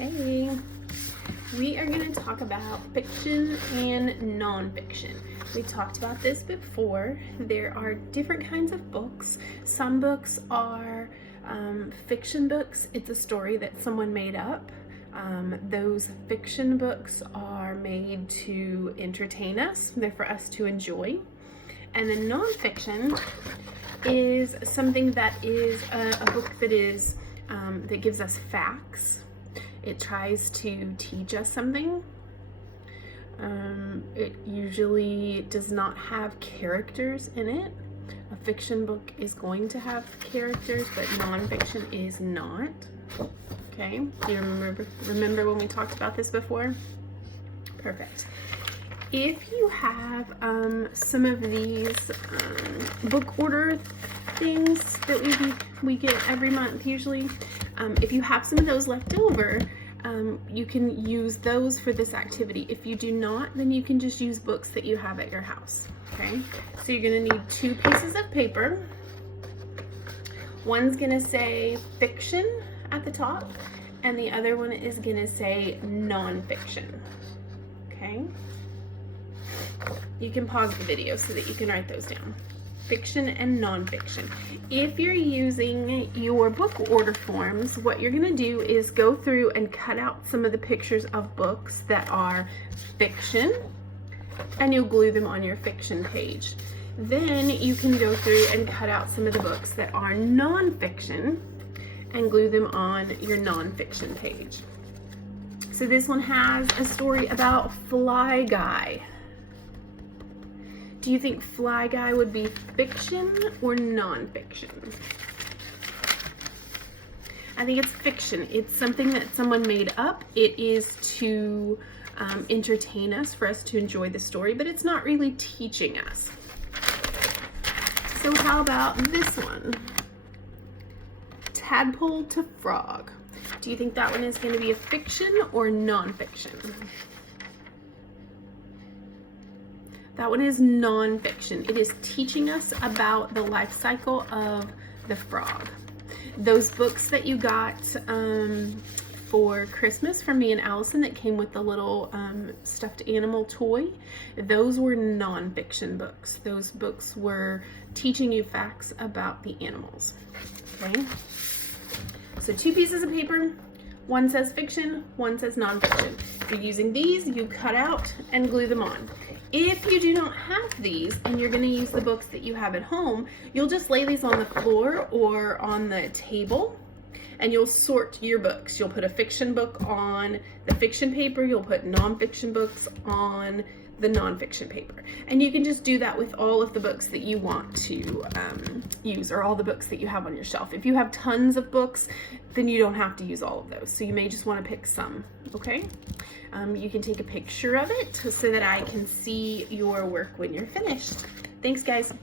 Hey, we are going to talk about fiction and nonfiction. We talked about this before. There are different kinds of books. Some books are fiction books. It's a story that someone made up. Those fiction books are made to entertain us. They're for us to enjoy. And then nonfiction is something that is a book that is that gives us facts. It tries to teach us something. It usually does not have characters in it. A fiction book is going to have characters, but nonfiction is not. Okay, do you remember when we talked about this before? Perfect. If you have some of these book order things that we get every month usually, if you have some of those left over, you can use those for this activity. If you do not, then you can just use books that you have at your house. Okay, so you're going to need 2 pieces of paper. One's going to say fiction at the top, and the other one is going to say nonfiction. Okay, you can pause the video so that you can write those down. Fiction and nonfiction. If you're using your book order forms, what you're going to do is go through and cut out some of the pictures of books that are fiction, and you'll glue them on your fiction page. Then you can go through and cut out some of the books that are nonfiction and glue them on your nonfiction page. So this one has a story about Fly Guy. Do you think Fly Guy would be fiction or nonfiction? I think it's fiction. It's something that someone made up. It is to entertain us, for us to enjoy the story, but it's not really teaching us. So how about this one? Tadpole to Frog. Do you think that one is going to be a fiction or nonfiction? That one is nonfiction. It is teaching us about the life cycle of the frog. Those books that you got for Christmas from me and Allison that came with the little stuffed animal toy, those were nonfiction books. Those books were teaching you facts about the animals. Okay? So 2 pieces of paper. One says fiction, one says nonfiction. If you're using these, you cut out and glue them on. If you do not have these and you're going to use the books that you have at home, you'll just lay these on the floor or on the table and you'll sort your books. You'll put a fiction book on the fiction paper, you'll put nonfiction books on the nonfiction paper. And you can just do that with all of the books that you want to use, or all the books that you have on your shelf. If you have tons of books, then you don't have to use all of those. So you may just want to pick some, okay? You can take a picture of it so that I can see your work when you're finished. Thanks, guys.